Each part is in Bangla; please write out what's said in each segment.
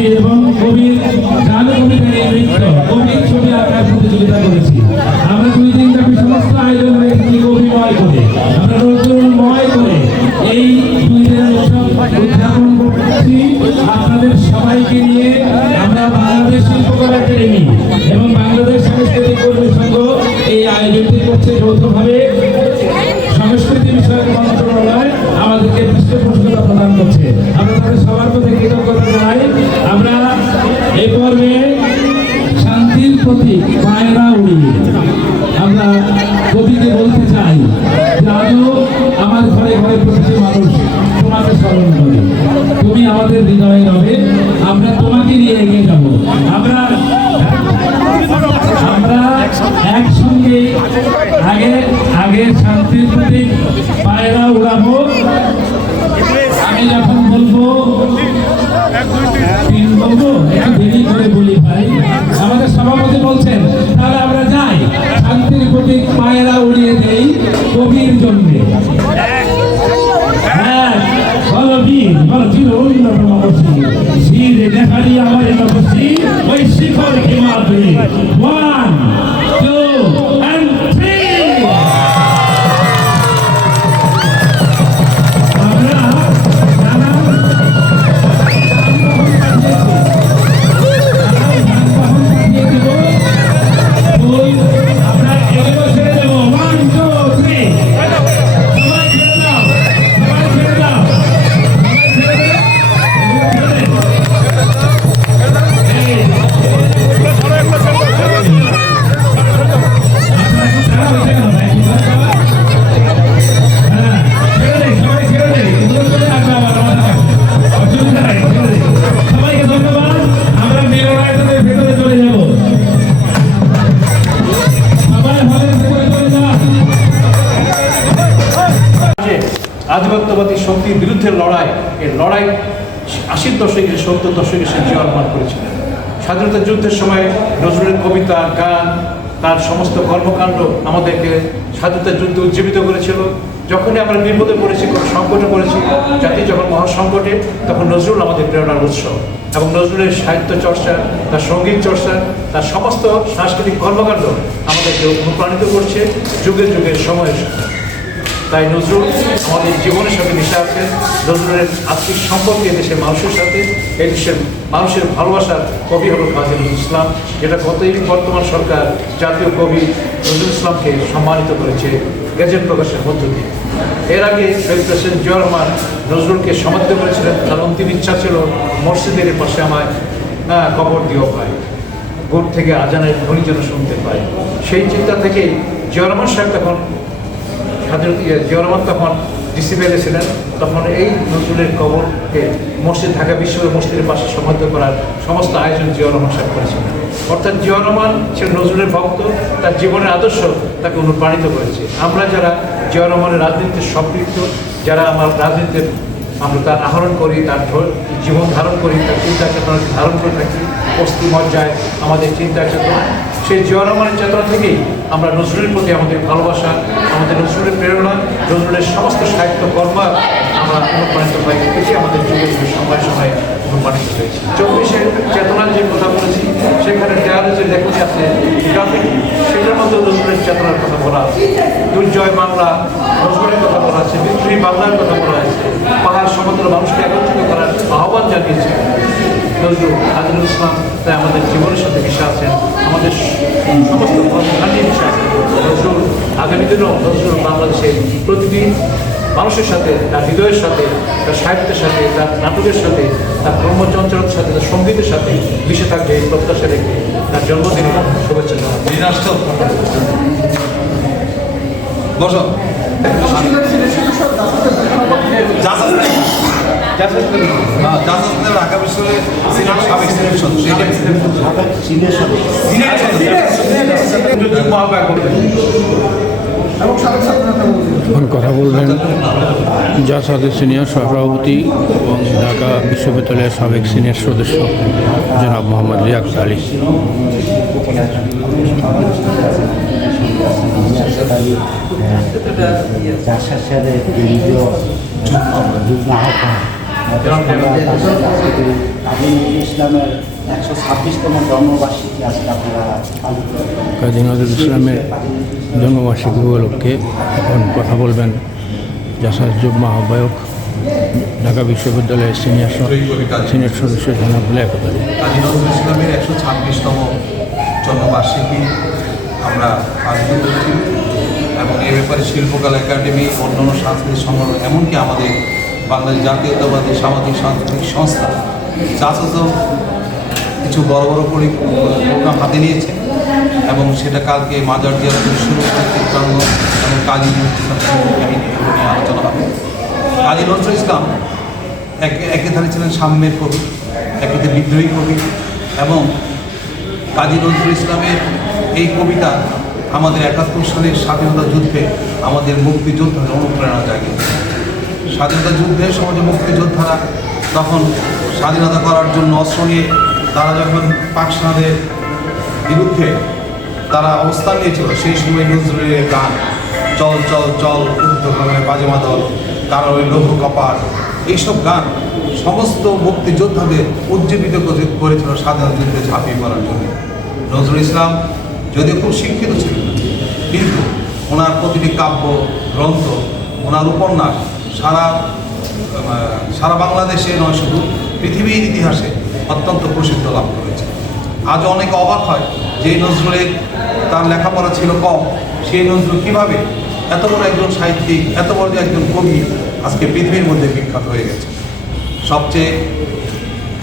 কবিতা এবং কবির গান কবিতা নিয়ে নৃত্য কবির ছবি আঁকার প্রতিযোগিতা করেছি। আমরা দুই দিন ব্যাপী সমস্ত আয়োজন হয়েছি কবিময় করে। আমরা নজরুলময় করে এই দুই দিনের উৎসব উদযাপন করছি। আপনাদের সবাইকে নিয়ে আমরা বাংলাদেশ শিল্পকলা একাডেমি এবং বাংলাদেশ সাংস্কৃতিক কর্মী সংঘ এই আয়োজনটি করছে যৌথভাবে। সংস্কৃতি বিষয়ক মন্ত্রণালয় আমাদেরকে পৃষ্ঠপোষকতা প্রদান করছে। আমরা আমাদের হৃদয়ে রবে, আমরা তোমাকে নিয়ে এগিয়ে যাব। আমরা আমরা একসঙ্গে আগে আগে শান্তির প্রতি পায়রা উড়াবো। আমি যখন বলব বলব একটু দেরি করে বলি ভাই। আমাদের সভাপতি বলছেন, তাহলে আমরা যাই, শান্তির প্রতি পায়রা উড়িয়ে দেই কবির জন্যে বলো চির অন্যতম অবশ্যই। শিরে দেখালি আমার নবসী, ওই শিখর কি মাধ্যমে two, সত্তর দশকে সে জীবনমান করেছিলেন। স্বাধীনতা যুদ্ধের সময় নজরুলের কবিতা, গান, তার সমস্ত কর্মকাণ্ড আমাদেরকে স্বাধীনতা যুদ্ধ উজ্জীবিত করেছিল। যখনই আমরা বিপদে পড়েছি, কোনো সংকটে পড়েছি, জাতি যখন মহাসংকটে, তখন নজরুল আমাদের প্রেরণার উৎস। এবং নজরুলের সাহিত্য চর্চা, তার সংগীত চর্চা, তার সমস্ত সাংস্কৃতিক কর্মকাণ্ড আমাদেরকে অনুপ্রাণিত করছে। যুগের যুগের সময়ের সাথে। তাই নজরুল আমাদের জীবনের সাথে মিশে আছেন। নজরুলের আত্মিক সম্পর্কে দেশের মানুষের সাথে এই দেশের মানুষের ভালোবাসার কবি হল কাজী নজরুল ইসলাম যেটা গতই বর্তমান সরকার জাতীয় কবি নজরুল ইসলামকে সম্মানিত করেছে গেজেট প্রকাশের মধ্য দিয়ে। এর আগে শহীদ প্রেসিডেন্ট জিয়া রহমান নজরুলকে সমাধিত করেছিলেন। তার অন্তিম ইচ্ছা ছিল মসজিদের পাশে আমায় আহ, কবর দিও ভাই ভোর থেকে আজানের ধ্বনি যেন শুনতে পাই সেই চিন্তা থেকেই জিয়া রহমান সাহেব তখন স্বাধীন জিয়া রহমান তখন ডিসিপ্লিনে ছিলেন। তখন এই নজরুলের কবরকে মসজিদ, ঢাকা বিশ্ব মসজিদের পাশে সমাধিত করার সমস্ত আয়োজন জিয়া রহমান সাহেব করেছিলেন অর্থাৎ জিয়া রহমান ছিলেন নজরুলের ভক্ত, তার জীবনের আদর্শ তাকে অনুপ্রাণিত করেছে। আমরা যারা জিয়া রহমানের রাজনীতিতে সম্পৃক্ত, যারা আমার রাজনীতির আমরা তার আহরণ করি, তার জীবন ধারণ করি, তার চিন্তা চেতনা ধারণ করে থাকি, অস্থি মজ্জায় আমাদের চিন্তা চেতনা সেই জিয়া রহমানের চেতনা থেকেই আমরা নজরুলের প্রতি আমাদের ভালোবাসা, আমাদের নজরুলের প্রেরণা, নজরুলের সমস্ত সাহিত্য কর্ম আমরা অনুপ্রাণিত হয়ে এটি আমাদের যুগে যুগে সময় সময় অনুপ্রাণিত হয়েছে। চব্বিশের চেতনার যে কথা বলেছি, সেখানে দেয়ালে যে লেখনী আছে সেটার মধ্যে নজরুলের চেতনার কথা বলা আছে। দুর্জয় বাংলা নজরুলের কথা বলা আছে। বিদ্রোহী বাংলার কথা বলা আছে। পাহাড় সমতল মানুষকে একত্রিত করার আহ্বান জানিয়েছে। নজরুল আজিজুল ইসলাম তাই আমাদের জীবনের সাথে মিশে আছেন আমাদের সমস্ত কর্মকাণ্ডে মিশে আছেন। নজরুল আগামী দিনেও নজরুল বাংলাদেশের প্রতিটি মানুষের সাথে তার হৃদয়ের সাথে তার সাহিত্যের সাথে তার নাটকের সাথে তার কর্মচঞ্চলতার সাথে তার সঙ্গীতের সাথে মিশে থাকবে এই প্রত্যাশা রেখে তার জন্মদিনে শুভেচ্ছা জানাই বসো। কথা বলবেন জাসাদের সিনিয়র সভাপতি এবং ঢাকা বিশ্ববিদ্যালয়ের সাবেক সিনিয়র সদস্য জনাব মোহাম্মদ রিয়াকুত আলী। যুগ্ম আহ্বায়ক একশো ছাব্বিশতম কাজী নজরুল ইসলামের জন্মবার্ষিকী উপলক্ষে এখন কথা বলবেন জাসার যুগ্ম আহ্বায়ক, ঢাকা বিশ্ববিদ্যালয়ের সিনিয়র সিনিয়র সদস্য লিয়াকত আলী। কাজী নজরুল ইসলামের একশো ছাব্বিশতম জন্মবার্ষিকী আমরা পালিত করছি এবং এ ব্যাপারে শিল্পকলা একাডেমি, অন্যান্য সাংস্কৃতিক সংগঠন, এমনকি আমাদের বাংলাদেশ জাতীয়তাবাদী সামাজিক সাংস্কৃতিক সংস্থা। চাষাজও কিছু বড় বড় প্রোগ্রাম হাতে নিয়েছে এবং সেটা কালকে মাজার থেকে শুরু চিত্রাঙ্গ এবং কাজী কাহিনী নিয়ে আলোচনা হবে। কাজী নজরুল ইসলাম এক একেধারে ছিলেন সাম্যের কবি, একেতে বিদ্রোহী কবি এবং কাজী নজরুল ইসলামের এই কবিতা আমাদের একাত্তর সালের স্বাধীনতা যুদ্ধে আমাদের মুক্তিযোদ্ধাদের অনুপ্রেরণা জাগে স্বাধীনতা যুদ্ধের সময় যে মুক্তিযোদ্ধারা তখন স্বাধীনতা করার জন্য অস্ত্র নিয়ে তারা যখন পাকসেনাদের বিরুদ্ধে তারা অবস্থান নিয়েছিল, সেই সময় নজরুলের গান, চল চল চল বাজেমা দল কারও ওই লৌহ কপাট, এইসব গান সমস্ত মুক্তিযোদ্ধাদের উজ্জীবিত করেছিল স্বাধীনতা যুদ্ধে ঝাঁপিয়ে পড়ার জন্য। নজরুল ইসলাম যদিও খুব শিক্ষিত ছিলেন, কিন্তু ওনার প্রতিটি কাব্য, গ্রন্থ, ওনার উপন্যাস সারা সারা বাংলাদেশে নয়, শুধু পৃথিবীর ইতিহাসে অত্যন্ত প্রসিদ্ধ লাভ করেছে। আজ অনেক অবাক হয় যে নজরুলের তার লেখাপড়া ছিল কম, সেই নজরুল কীভাবে এত বড় একজন সাহিত্যিক, এত বড় একজন কবি আজকে পৃথিবীর মধ্যে বিখ্যাত হয়ে গেছে। সবচেয়ে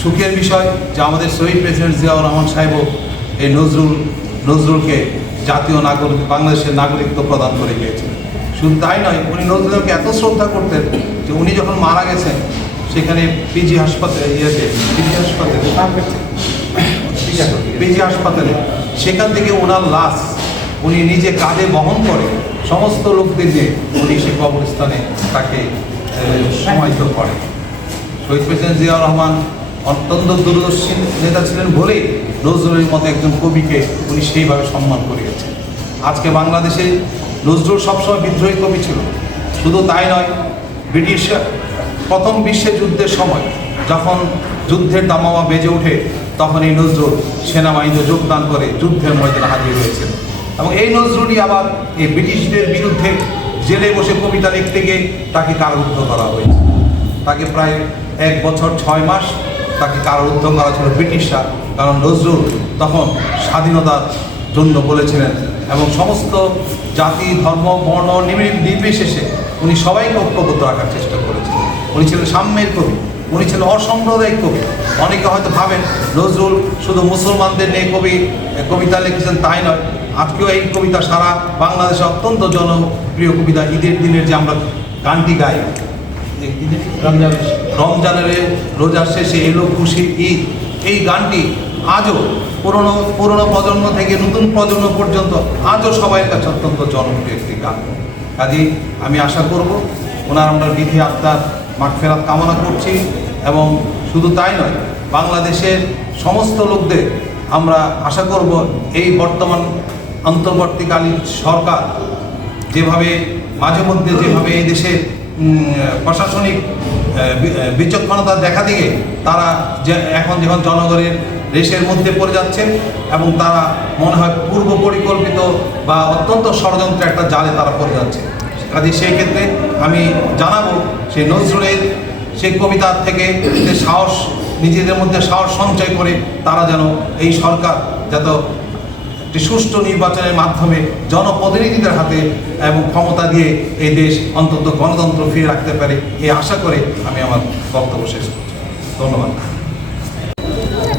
সুখের বিষয় যে আমাদের শহীদ প্রেসিডেন্ট জিয়াউর রহমান সাহেবও এই নজরুল, নজরুলকে জাতীয় নাগরিক, বাংলাদেশের নাগরিকত্ব প্রদান করে গিয়েছেন শুধু তাই নয়, উনি নজরুলকে এত শ্রদ্ধা করতেন যে উনি যখন মারা গেছেন, সেখানে পিজি হাসপাতালে, ইয়েতে পিজি হাসপাতালে পিজি হাসপাতালে, সেখান থেকে ওনার লাশ উনি নিজে কাঁধে বহন করে সমস্ত লোকদের নিয়ে উনি সে কবরস্থানে তাকে সমাহিত করেন। শহীদ প্রেসিডেন্ট জিয়াউর রহমান অত্যন্ত দূরদর্শী নেতা ছিলেন বলেই নজরুলের মতো একজন কবিকে উনি সেইভাবে সম্মান করিয়েছেন। আজকে বাংলাদেশে নজরুল সবসময় বিদ্রোহী কবি ছিল। শুধু তাই নয়, ব্রিটিশ প্রথম বিশ্বের যুদ্ধের সময় যখন যুদ্ধের দামামা বেজে ওঠে তখন এই নজরুল সেনাবাহিনীতে যোগদান করে যুদ্ধের ময়দানে হাজির হয়েছেন। এবং এই নজরুলই আবার এই ব্রিটিশদের বিরুদ্ধে জেলে বসে কবিতা লিখতে গিয়ে তাকে কারারুদ্ধ করা হয়েছে। তাকে প্রায় এক বছর ছয় মাস তাকে কারারুদ্ধ করা ছিল ব্রিটিশরা। কারণ নজরুল তখন স্বাধীনতার জন্য বলেছিলেন এবং সমস্ত জাতি, ধর্ম, বর্ণ নির্বি- নির্বিশেষে উনি সবাইকে ঐক্যবদ্ধ রাখার চেষ্টা করেছিলেন উনি ছিলেন সাম্যের কবি, উনি ছিলেন অসাম্প্রদায়িক কবি। অনেকে হয়তো ভাবেন, নজরুল শুধু মুসলমানদের নিয়ে কবি, কবিতা লিখেছেন তাই নয়। আজকেও এই কবিতা সারা বাংলাদেশে অত্যন্ত জনপ্রিয় কবিতা। ঈদের দিনের যে আমরা গানটি গাই, রমজানের রোজার শেষে এলো খুশি ঈদ। এই গানটি আজও পুরনো পুরনো প্রজন্ম থেকে নতুন প্রজন্ম পর্যন্ত আজও সবাই কাছে অত্যন্ত জনপ্রিয় একটি গান। কাজেই আমি আশা করব ওনার আমরা বিধি আত্মার মাঠফেরাত কামনা করছি এবং শুধু তাই নয়, বাংলাদেশের সমস্ত লোকদের আমরা আশা করব এই বর্তমান অন্তর্বর্তীকালীন সরকার যেভাবে মাঝে মধ্যে যেভাবে এই দেশে প্রশাসনিক বিচক্ষণতা দেখা দিয়ে তারা যে, এখন যখন জনগণের দেশের মধ্যে পড়ে যাচ্ছে এবং তারা মনে হয় পূর্ব পরিকল্পিত বা অত্যন্ত ষড়যন্ত্র একটা জালে তারা পড়ে যাচ্ছে। কাজে সেই ক্ষেত্রে আমি জানাব সেই নজরুলের সেই কবিতার থেকে যে সাহস, নিজেদের মধ্যে সাহস সঞ্চয় করে তারা যেন এই সরকার যত একটি সুষ্ঠু নির্বাচনের মাধ্যমে জনপ্রতিনিধিদের হাতে এবং ক্ষমতা দিয়ে এই দেশ অন্তত গণতন্ত্র ফিরে রাখতে পারে এই আশা করে আমি আমার বক্তব্য শেষ করছি। ধন্যবাদ।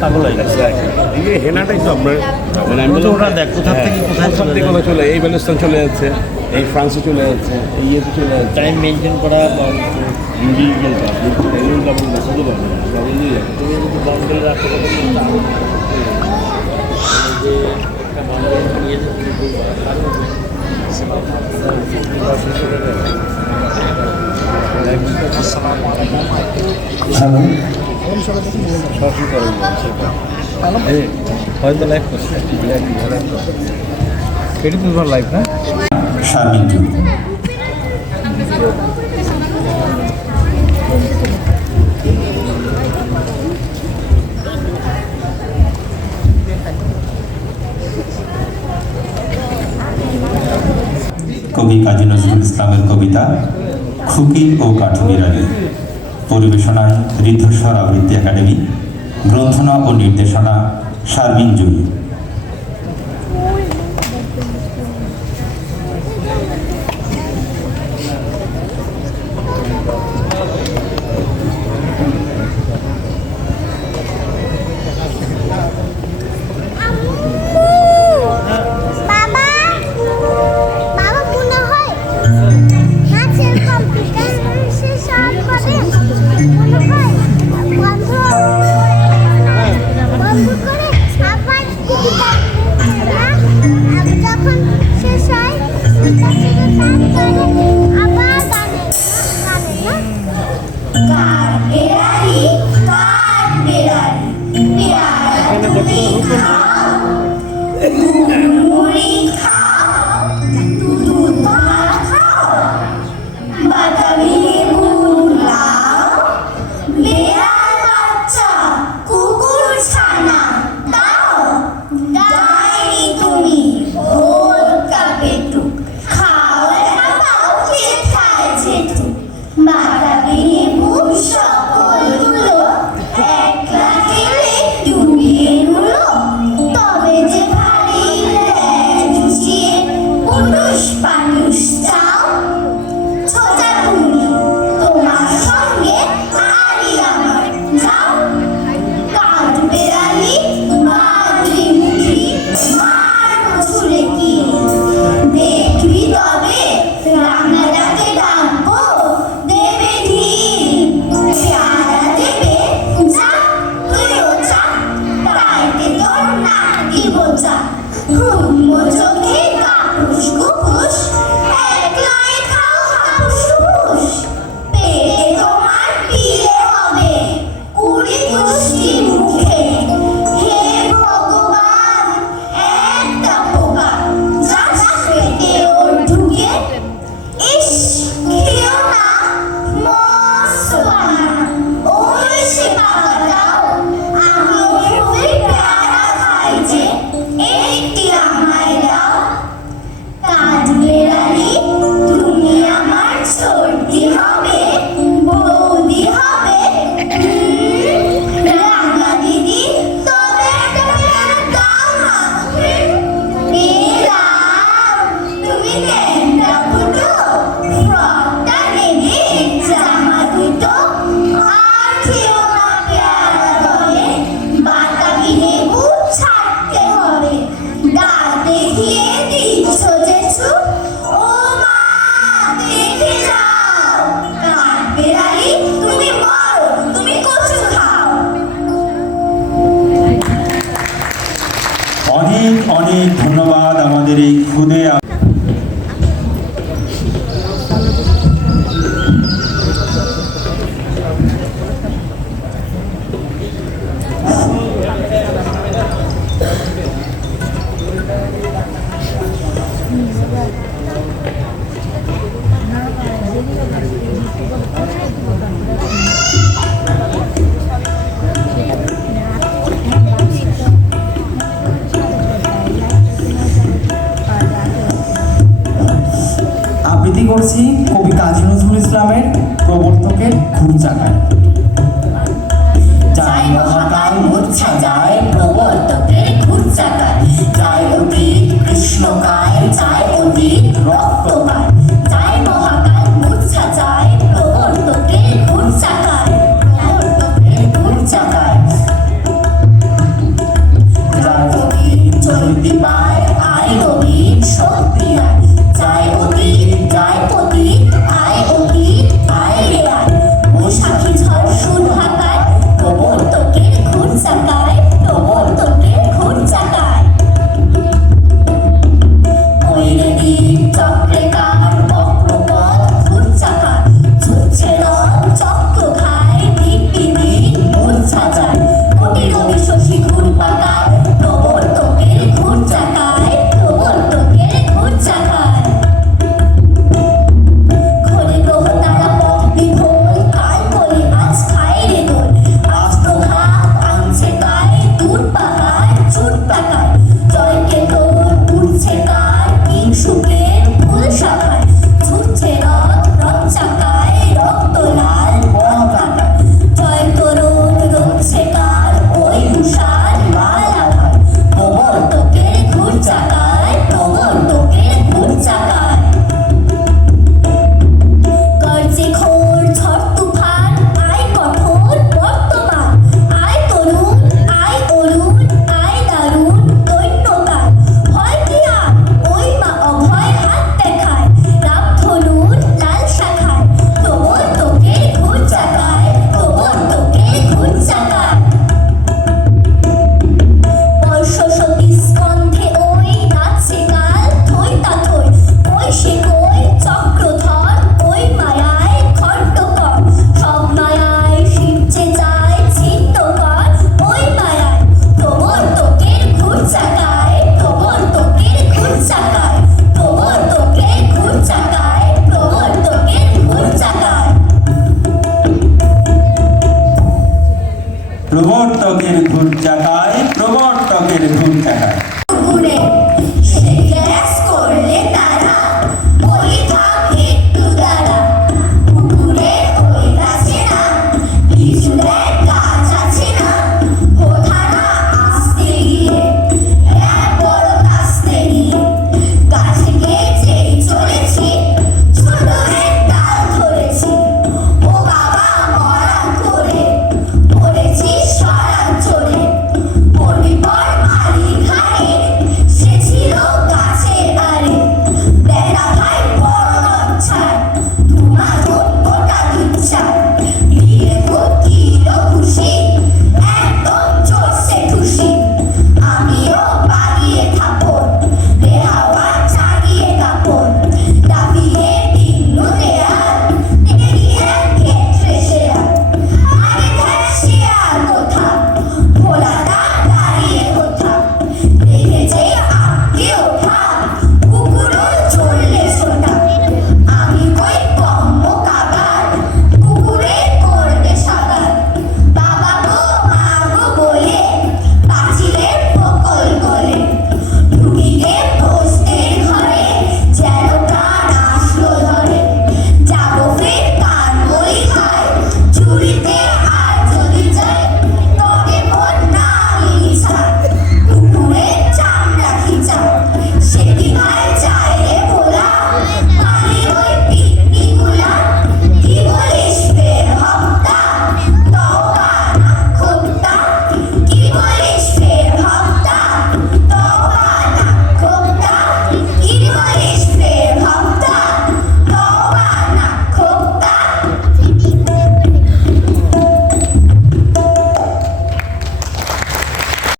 পাগল হয়ে গেছে এই হেনাটাই তো আপনার মানে থেকে কোথায় চলে এই বেলুস্তান চলে যাচ্ছে এই ফ্রান্সে চলে যাচ্ছে এই ইয়েতে চলে যাচ্ছে টাইম মেনটেন করা ইন্ডিভিজুয়াল কাজ হয়তো লাইভ করছে। এটি তোমার লাইভ না কবি কাজী নজরুল ইসলামের কবিতা খুকি ও কাঠুনি আগে পরিবেশনায় ঋদ্ধস্বর আবৃত্তি একাডেমি, গ্রন্থনা ও নির্দেশনা সার্বিন জয়ী Iya. Karena dokter hukum. os palhos